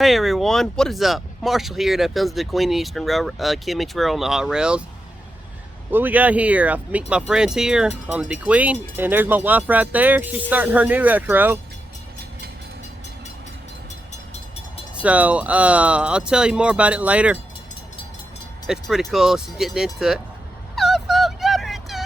Hey everyone, what is up? Marshall here that films the Queen and Eastern Railroad, Kiamichi Rail on the hot rails. What we got here? I meet my friends here on the Queen, and there's my wife right there. She's starting her new retro. So I'll tell you more about it later. It's pretty cool. She's getting into it. I finally got her into it.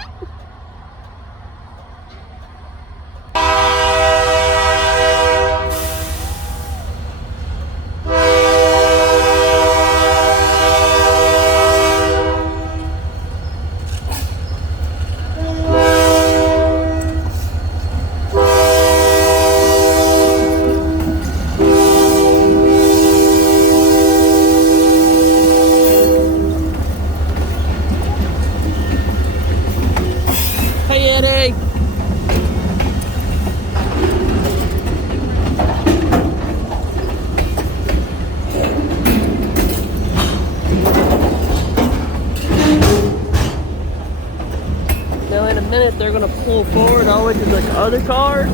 Hey Eddie. Now in a minute they're gonna pull forward all the way to the other cars.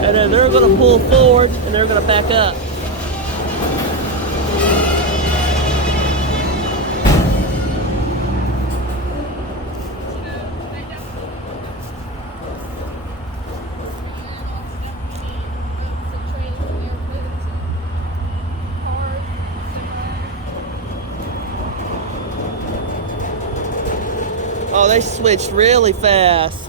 And then they're gonna pull forward and they're gonna back up. Oh, they switched really fast.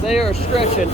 They are stretching.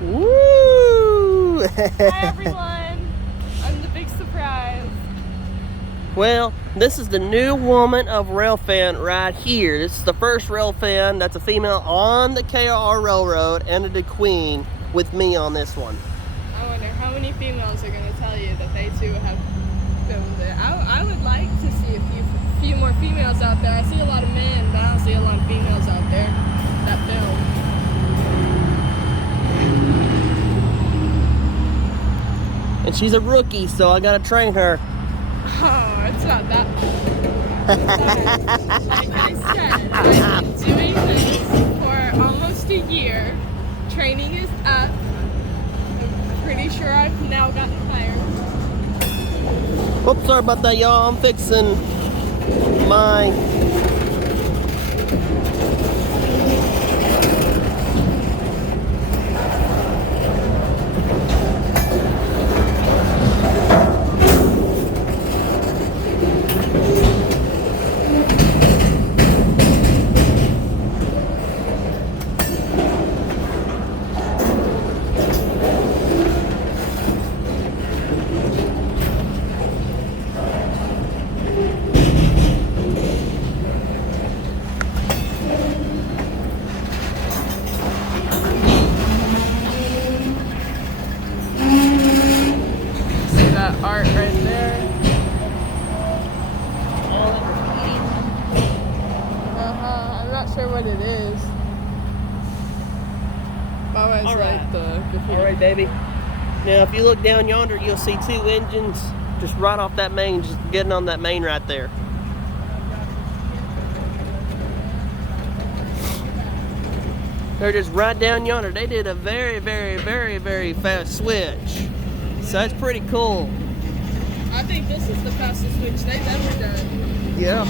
Woo! Hi everyone! I'm the big surprise. Well, this is the new woman of railfan right here. This is the first railfan that's a female on the KRR Railroad and the Queen with me on this one. I wonder how many females are going to tell you that they too have filmed it. I would like to see a few more females out there. I see a lot of men, but I don't see a lot of females out there that film. And she's a rookie, so I gotta train her. Oh, it's not that bad. Like I said, I've been doing this for almost a year. Training is up. I'm pretty sure I've now gotten hired. Oops, sorry about that, y'all. I'm fixing my... Art right there. I'm not sure what it is. But it's like the graffiti. Alright, baby. Now, if you look down yonder, you'll see two engines just right off that main, just getting on that main right there. They're just right down yonder. They did a very, very, very, very fast switch. So that's pretty cool. I think this is the fastest switch they've ever done. Yeah.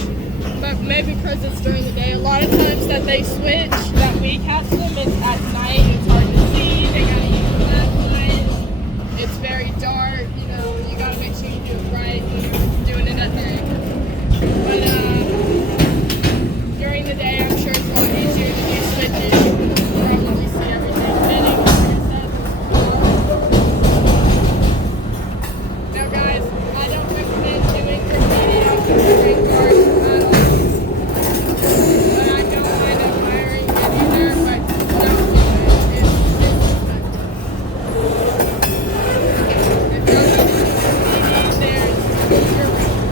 But maybe because it's during the day. A lot of times that they switch, that we catch them, it's at night. It's hard to see. They gotta use flashlights. It's very dark. You know, you gotta make sure you do it right when you're doing it at night. But during the day, I'm sure it's a lot easier to do switches. You can probably see everything fitting. Now, guys, I don't recommend doing graffiti on the rain cars at all. But I don't mind up hiring it either, but don't do it. It's disrespectful. If you're not putting graffiti there, it's your right.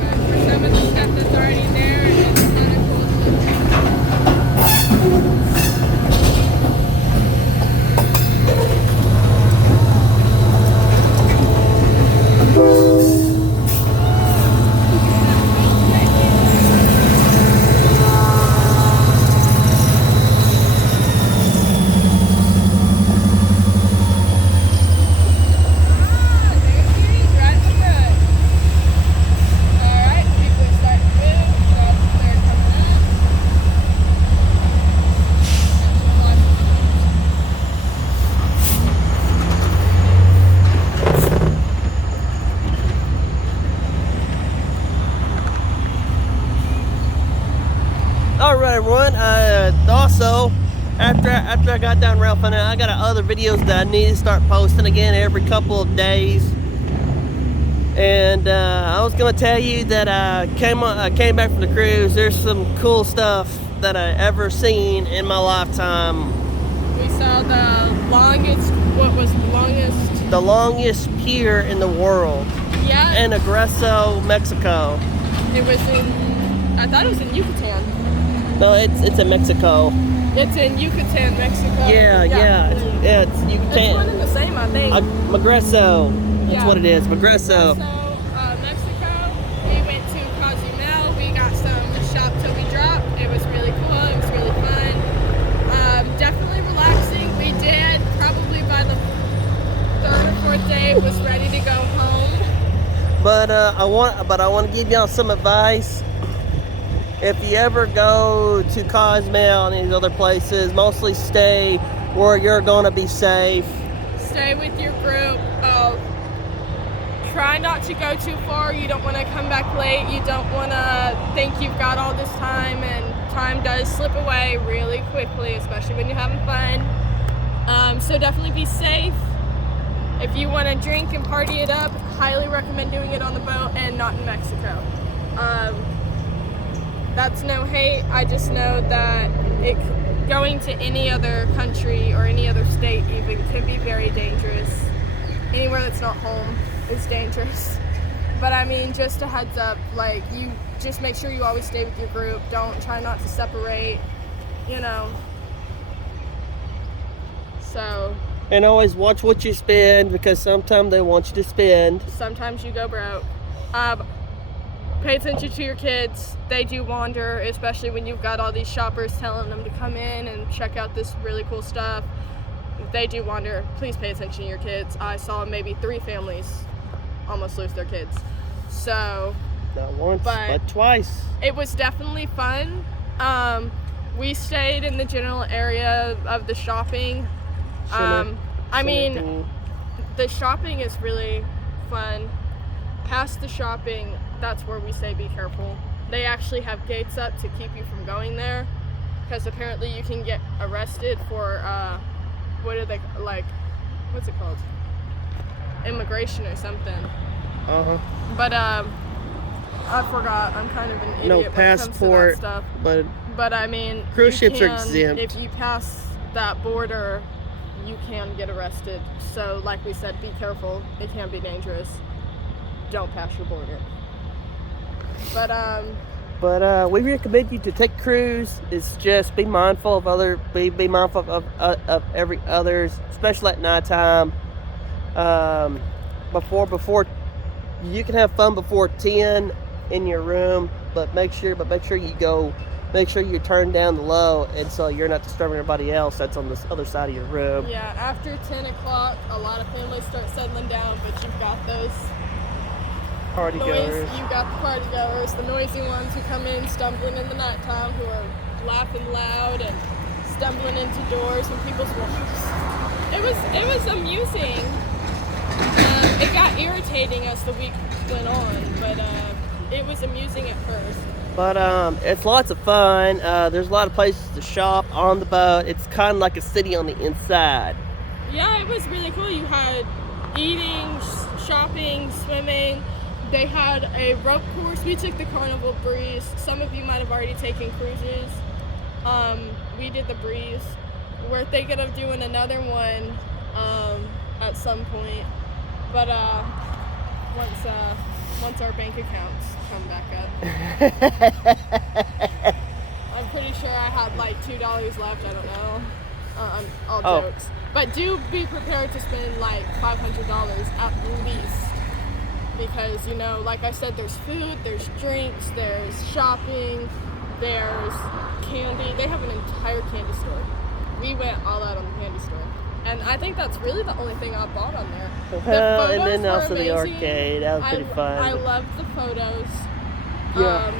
But for some of the stuff that's already there, it's kind of cool to look at. Alright everyone, also after I got done ralphing it, I got other videos that I need to start posting again every couple of days. And I was gonna tell you that I came back from the cruise. There's some cool stuff that I ever seen in my lifetime. We saw the longest, what was the longest? The longest pier in the world. Yeah. In Agreso, Mexico. It was in, I thought it was in Yucatan. No, it's in Mexico. It's in Yucatan, Mexico. Yeah. It's Yucatan. It's one and the same, I think. Magreso. That's what it is. Magreso. Mexico. We went to Cozumel. We got some shop till we dropped. It was really cool. It was really fun. Definitely relaxing. We did probably by the third or fourth day was ready to go home. But I want to give y'all some advice. If you ever go to Cozumel and these other places, mostly stay where you're gonna be safe. Stay with your group. Try not to go too far. You don't want to come back late. You don't want to think you've got all this time, and time does slip away really quickly, especially when you're having fun. So definitely be safe. If you want to drink and party it up, highly recommend doing it on the boat and not in Mexico. That's no hate. I just know that going to any other country or any other state even can be very dangerous. Anywhere that's not home is dangerous. But I mean, just a heads up, like, you just make sure you always stay with your group. Try not to separate, you know. So. And always watch what you spend, because sometimes they want you to spend. Sometimes you go broke. Pay attention to your kids. They do wander, especially when you've got all these shoppers telling them to come in and check out this really cool stuff. They do wander. Please pay attention to your kids. I saw maybe 3 families almost lose their kids. So, not once, but twice. It was definitely fun. We stayed in the general area of the shopping. I mean, the shopping is really fun. Past the shopping, that's where we say be careful. They actually have gates up to keep you from going there, because apparently you can get arrested for what are they, like, what's it called? Immigration or something. But I forgot. I'm kind of an idiot. No when passport, it comes to that stuff. But I mean, cruise ships are exempt. If you pass that border, you can get arrested. So, like we said, be careful. It can be dangerous. Don't pass your border. But we recommend you to take a cruise. It's just be mindful of be mindful of every others, especially at nighttime. Before you can have fun before 10 in your room, but make sure you go make sure you turn down the low, and so you're not disturbing everybody else that's on this other side of your room. Yeah, after 10 o'clock, a lot of families start settling down, but you've got those Party goers. You've got the party goers, the noisy ones who come in stumbling in the nighttime, who are laughing loud and stumbling into doors when people's walls. It was amusing. It got irritating as the week went on, but it was amusing at first. But it's lots of fun. There's a lot of places to shop on the boat. It's kind of like a city on the inside. Yeah, it was really cool. You had eating, shopping, swimming. They had a rope course. We took the Carnival Breeze. Some of you might have already taken cruises. We did the Breeze. We're thinking of doing another one at some point. But once our bank accounts come back up. I'm pretty sure I had like $2 left. I don't know. All jokes. But do be prepared to spend like $500 at least. Because, you know, like I said, there's food, there's drinks, there's shopping, there's candy. They have an entire candy store. We went all out on the candy store. And I think that's really the only thing I bought on there. Well, and then also the arcade. That was pretty fun. I loved the photos. Yeah.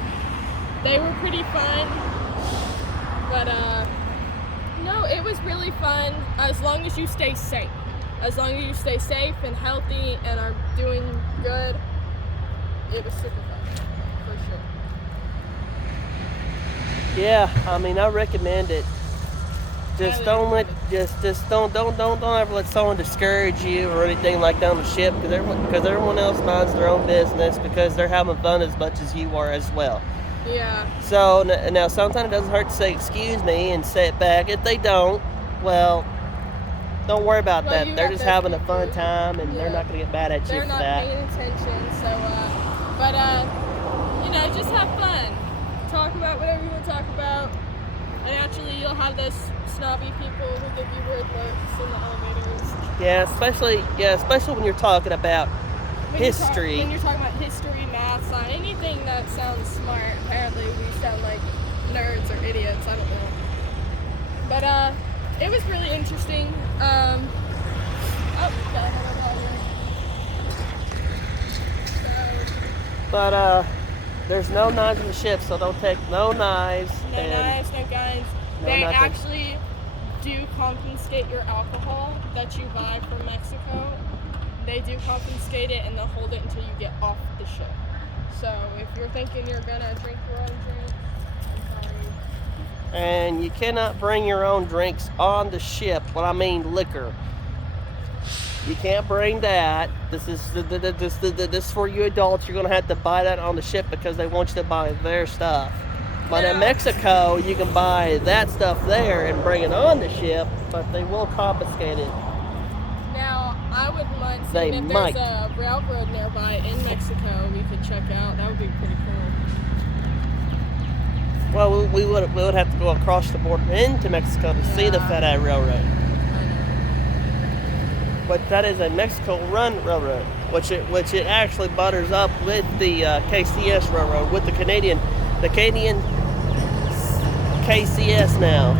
They were pretty fun. But, no, it was really fun as long as you stay safe. As long as you stay safe and healthy and are doing good, it was super fun, for sure. Yeah, I mean, I recommend it. Just don't ever let someone discourage you or anything like that on the ship, because everyone else minds their own business because they're having fun as much as you are as well. Yeah. So now sometimes it doesn't hurt to say excuse me and sit back. If they don't, well, don't worry about that. They're just having a fun time, and they're not going to get mad at you for that. They're not paying attention, so, you know, just have fun. Talk about whatever you want to talk about. And actually, you'll have those snobby people who give you weird looks in the elevators. Yeah, especially when you're talking about history. When you're talking about history, math, science, anything that sounds smart. Apparently, we sound like nerds or idiots. I don't know. But, it was really interesting. But there's no knives in the ship, so don't take no knives. No knives, no guns. They nothing. actually do confiscate your alcohol that you buy from Mexico. They do confiscate it, and they'll hold it until you get off the ship. So if you're thinking you're gonna drink your own drink, I'm sorry. And you cannot bring your own drinks on the ship. Well, I mean liquor. You can't bring that. This is for you adults. You're gonna have to buy that on the ship because they want you to buy their stuff. But in Mexico, you can buy that stuff there and bring it on the ship, but they will confiscate it. Now, I wouldn't mind seeing if there's a railroad nearby in Mexico we could check out. That would be pretty cool. Well, we would have to go across the border into Mexico to see the Fat Eye Railroad. But that is a Mexico-run railroad, which it actually butters up with the KCS railroad, with the Canadian KCS now.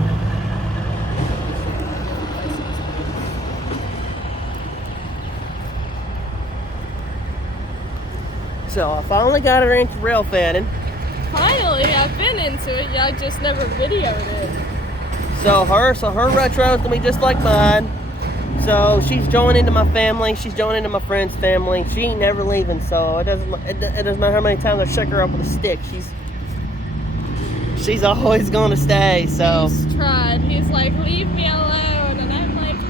So I finally got her into rail fanning. Finally, I've been into it. Yeah, I just never videoed it. So her retro is gonna be just like mine. So she's joined into my family. She's joined into my friend's family. She ain't never leaving. So it doesn't matter how many times I shake her up with a stick. She's always gonna stay. So he's tried. He's like, leave me alone, and I'm like, no.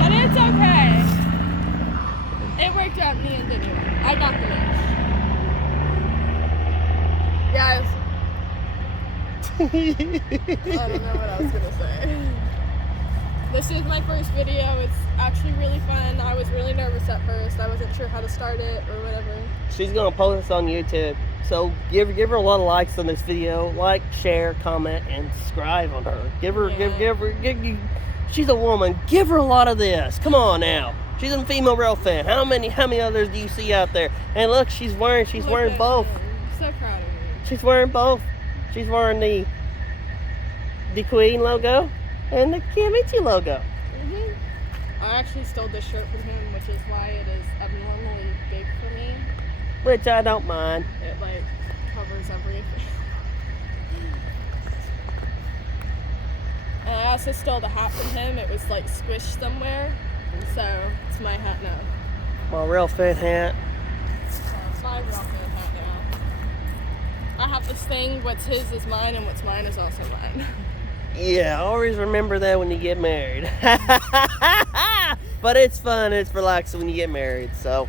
But it's okay. It worked out in the end anyway. I got the win. Guys. I don't know what I was gonna say. This is my first video. It's actually really fun. I was really nervous at first. I wasn't sure how to start it or whatever. She's gonna post this on YouTube. So give her a lot of likes on this video. Like, share, comment, and subscribe on her. Give her. She's a woman. Give her a lot of this. Come on now. She's a female rail fan. How many others do you see out there? And look, she's wearing both. I'm so proud of her. She's wearing both. She's wearing the Queen logo and the Kiamichi logo. I actually stole this shirt from him, which is why it is abnormally big for me. Which I don't mind. It like covers everything. And I also stole the hat from him. It was like squished somewhere, so it's my hat now. My real fan hat. So it's my real fan hat now. I have this thing, what's his is mine, and what's mine is also mine. Yeah, always remember that when you get married. But it's fun, it's relaxing when you get married, so.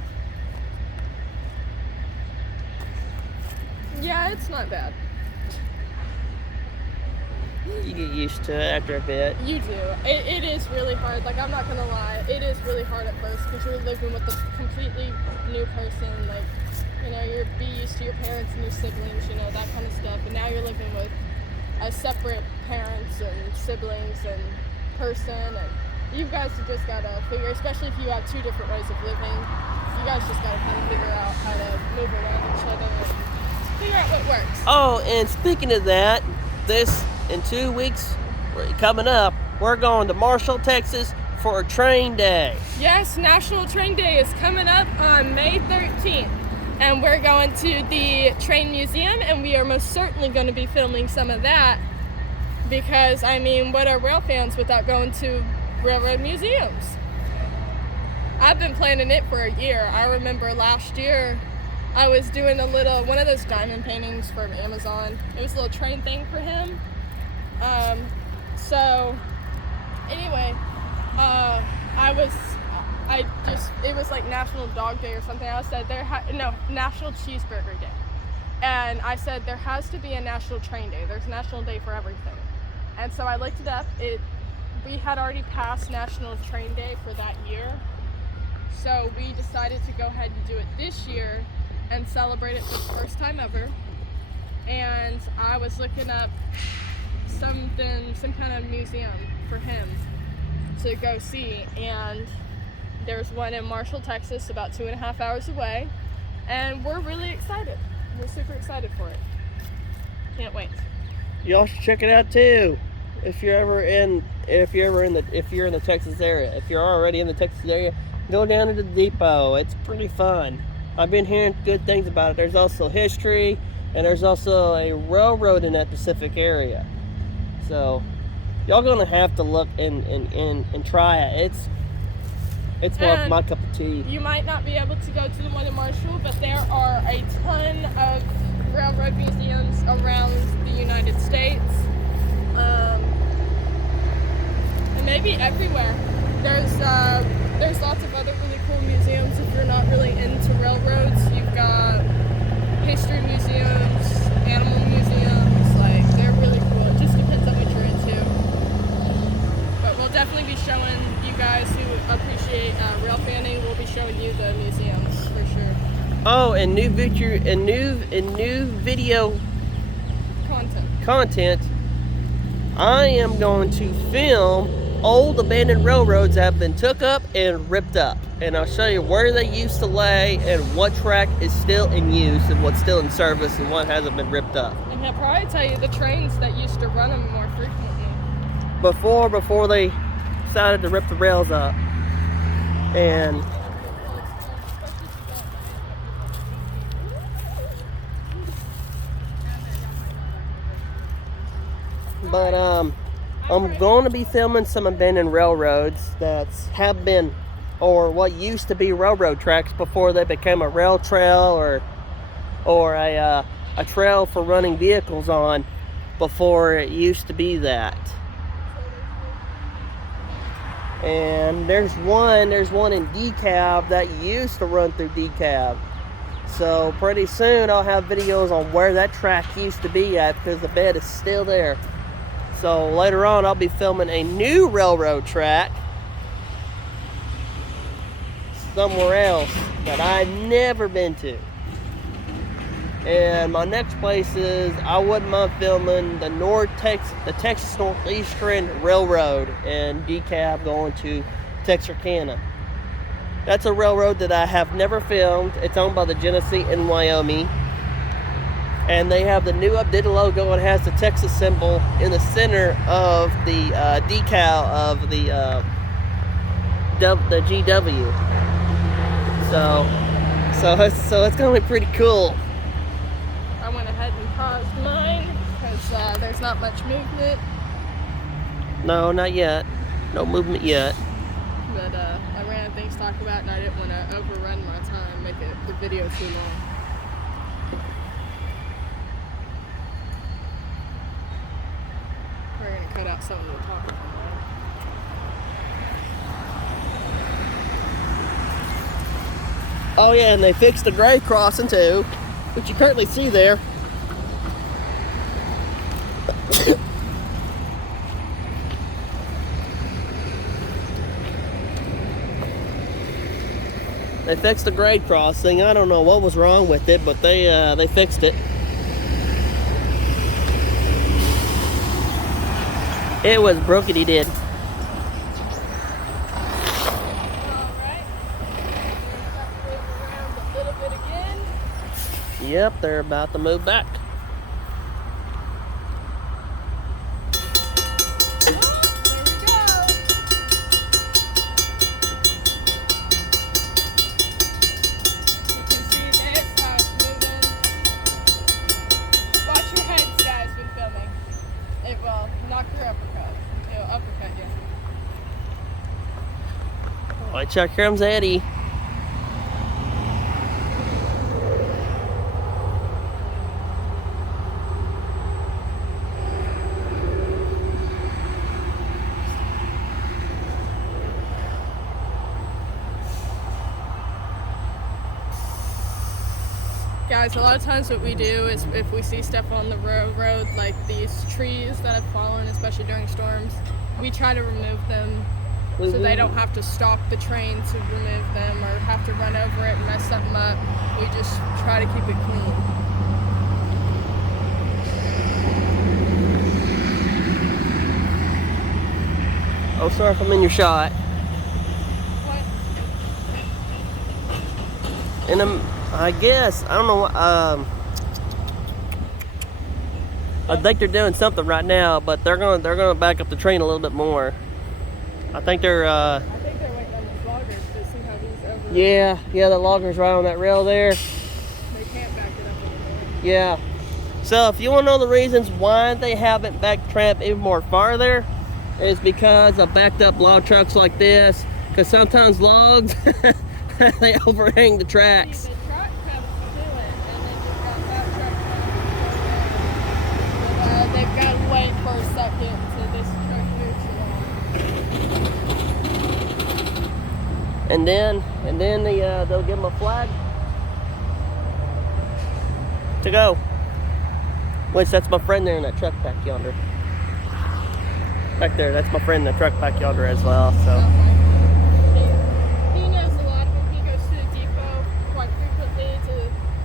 Yeah, it's not bad. You get used to it after a bit. You do. It is really hard. Like, I'm not gonna lie. It is really hard at first because you're living with a completely new person. Like, you know, you're used to your parents and your siblings, you know, that kind of stuff. And now you're living with a separate parents and siblings and person. And you guys have just gotta figure, especially if you have two different ways of living, you guys just gotta kind of figure out how to move around each other and figure out what works. Oh, and speaking of that, in 2 weeks coming up, we're going to Marshall, Texas for a train day. Yes, National Train Day is coming up on May 13th. And we're going to the train museum, and we are most certainly going to be filming some of that because, I mean, what are rail fans without going to railroad museums? I've been planning it for a year. I remember last year I was doing one of those diamond paintings from Amazon. It was a little train thing for him. So anyway, it was like National Dog Day or something. I said National Cheeseburger Day. And I said there has to be a National Train Day. There's a National Day for everything. And so I looked it up. We had already passed National Train Day for that year. So we decided to go ahead and do it this year and celebrate it for the first time ever. And I was looking up some kind of museum for him to go see, and there's one in Marshall, Texas, about 2.5 hours away, and we're really excited. We're super excited for it. Can't wait. Y'all should check it out too. If you're in the Texas area. If you're already in the Texas area, go down to the depot. It's pretty fun. I've been hearing good things about it. There's also history, and there's also a railroad in that Pacific area. So y'all gonna have to look and try it. It's my cup of tea. You might not be able to go to the one in Marshall, but there are a ton of railroad museums around the United States, and maybe everywhere. There's lots of other really cool museums if you're not really into railroads. You've got history museums, animal museums, like they're really cool. It just depends on what you're into. But we'll definitely be showing you guys who appreciate rail fanning. We'll be showing you the museums for sure. Oh, and new video content. I am going to film old abandoned railroads that have been took up and ripped up, and I'll show you where they used to lay and what track is still in use and what's still in service and what hasn't been ripped up. And he'll probably tell you the trains that used to run them more frequently. Before they decided to rip the rails up. And but I'm going to be filming some abandoned railroads that have been, or what used to be railroad tracks before they became a rail trail or a trail for running vehicles on before it used to be that. And there's one in DeKalb that used to run through DeKalb. So pretty soon I'll have videos on where that track used to be at because the bed is still there. So later on I'll be filming a new railroad track somewhere else that I've never been to. And my next place is, I wouldn't mind filming the Texas Northeastern Railroad in DeKalb going to Texarkana. That's a railroad that I have never filmed. It's owned by the Genesee and Wyoming. And they have the new updated logo. It has the Texas symbol in the center of the decal of the GW. So it's gonna be pretty cool. I went ahead and paused mine because there's not much movement. No, not yet. No movement yet. But I ran out of things to talk about, and I didn't want to overrun my time, make the video too long. We're gonna cut out some of the talking. Oh yeah, and they fixed the grade crossing too, which you currently see there. They fixed the grade crossing. I don't know what was wrong with it, but they fixed it. It was broken-y did. Yep, they're about to move back. Alright, Chuck, here comes Eddie. Guys, a lot of times what we do is if we see stuff on the road, like these trees that have fallen, especially during storms, we try to remove them so they don't have to stop the train to remove them or have to run over it and mess something up. We just try to keep it clean. Oh, sorry if I'm in your shot. What? And I guess, I don't know, I think they're doing something right now, but they're gonna back up the train a little bit more. I think they're I think they're waiting on the loggers to see how these over. Yeah, the logger's right on that rail there. They can't back it up anymore. Yeah. So if you want to know the reasons why they haven't backed the tramp even more farther, is because of backed up log trucks like this. Because sometimes logs they overhang the tracks. See, the truck comes to it, and then you've got that truck coming. They've got to wait for a second till this truck moves along. And then they'll give them a flag to go. Which that's my friend there in that truck back yonder. Back there, that's my friend in the truck back yonder as well. So. He knows a lot of them. He goes to the depot quite frequently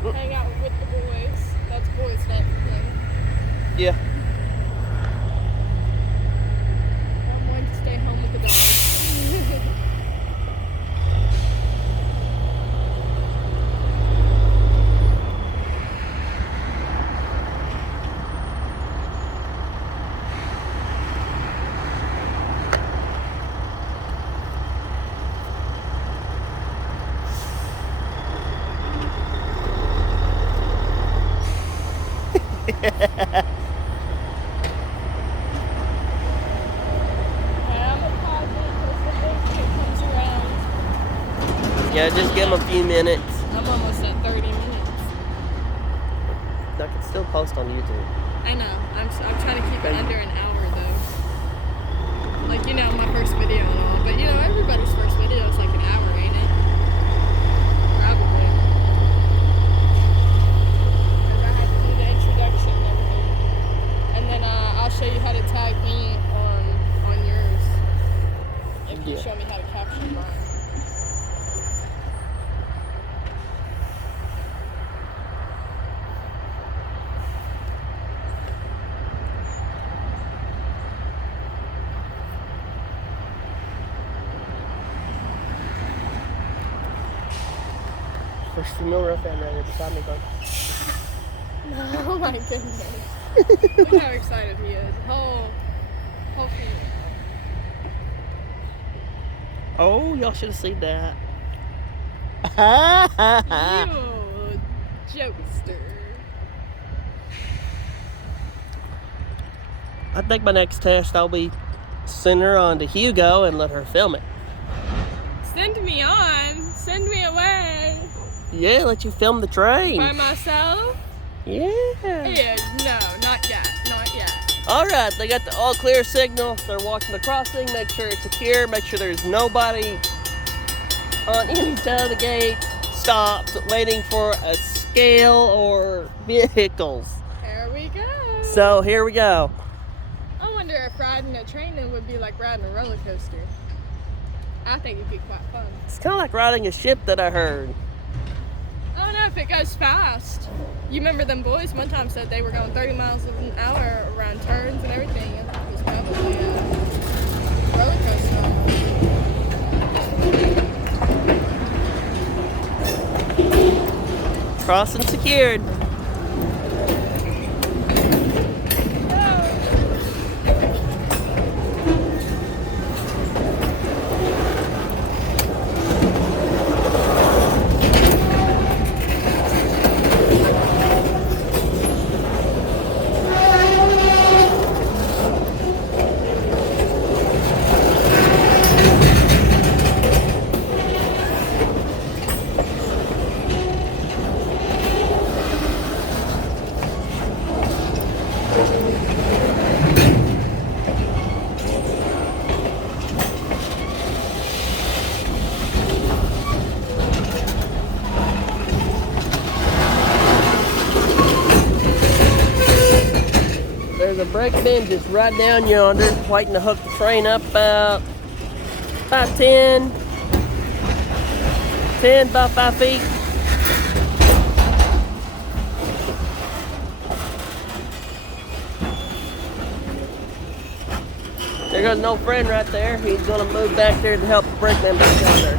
to hang out with the boys. That's boys night for him. Yeah. I'm going to stay home with the dog. Yeah, just give them a few minutes. I'm almost at 30 minutes. I can still post on YouTube. I know. I'm trying to keep it under an hour though. Like, you know, my first video and all. But you know, everybody's first video is like an hour, ain't it? Probably. Because I have to do the introduction and everything. And then I'll show you how to tag me on yours. If you show me how to capture mine. There's familiar fan right here beside me, bud. Oh my goodness. Look how excited he is. Whole female. Oh, y'all should have seen that. You jokester. I think my next test I'll be send her on to Hugo and let her film it. Send me on. Send me away. Yeah, let you film the train. By myself? Yeah. Yeah, no, not yet. Not yet. All right, they got the all clear signal. They're watching the crossing. Make sure it's secure. Make sure there's nobody on any side of the gate stopped waiting for a scale or vehicles. There we go. So here we go. I wonder if riding a train then would be like riding a roller coaster. I think it'd be quite fun. It's kind of like riding a ship that I heard. I don't know if it goes fast. You remember them boys one time said they were going 30 miles an hour around turns and everything. It was probably a roller coaster. Crossing secured. There's a brake bin just right down yonder, waiting to hook the train up about 10, about 5 feet. There goes an old friend right there. He's gonna move back there to help the brake man back yonder.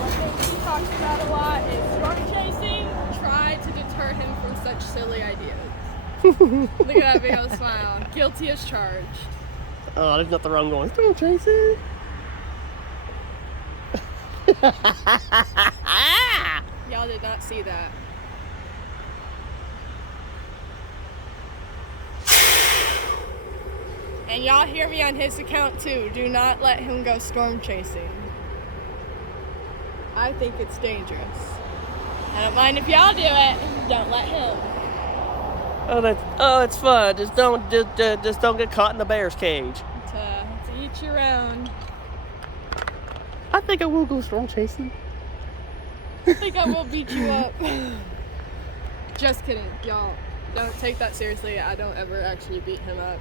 One thing he talks about a lot is storm chasing. Try to deter him from such silly ideas. Look at that big old smile. Guilty as charged. Oh, there's nothing wrong going. Don't chase it. Y'all did not see that. And y'all hear me on his account too. Do not let him go storm chasing. I think it's dangerous. I don't mind if y'all do it. Don't let him. It's fun. Just don't get caught in the bear's cage. To each your own. I think I will go storm chasing. I think I will beat you up. Just kidding, y'all. Don't take that seriously. I don't ever actually beat him up.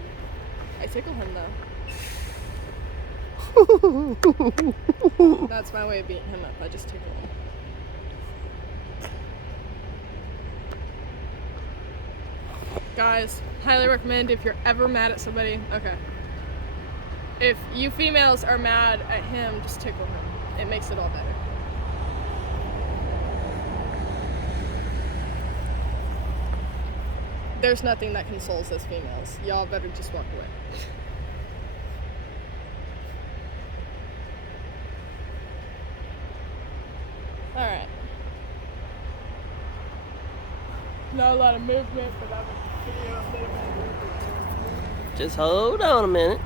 I tickle him though. That's my way of beating him up. I just tickle him. Guys, highly recommend if you're ever mad at somebody. Okay. If you females are mad at him, just tickle him. It makes it all better. There's nothing that consoles us females. Y'all better just walk away. Alright. Not a lot of movement, but I'm video a bit of movement. Just hold on a minute.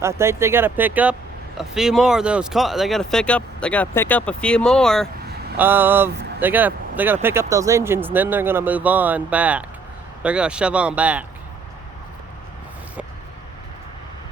I think they gotta pick up a few more of those cars. They gotta pick up a few more of. They gotta pick up those engines, and then they're gonna move on back. They're gonna shove on back.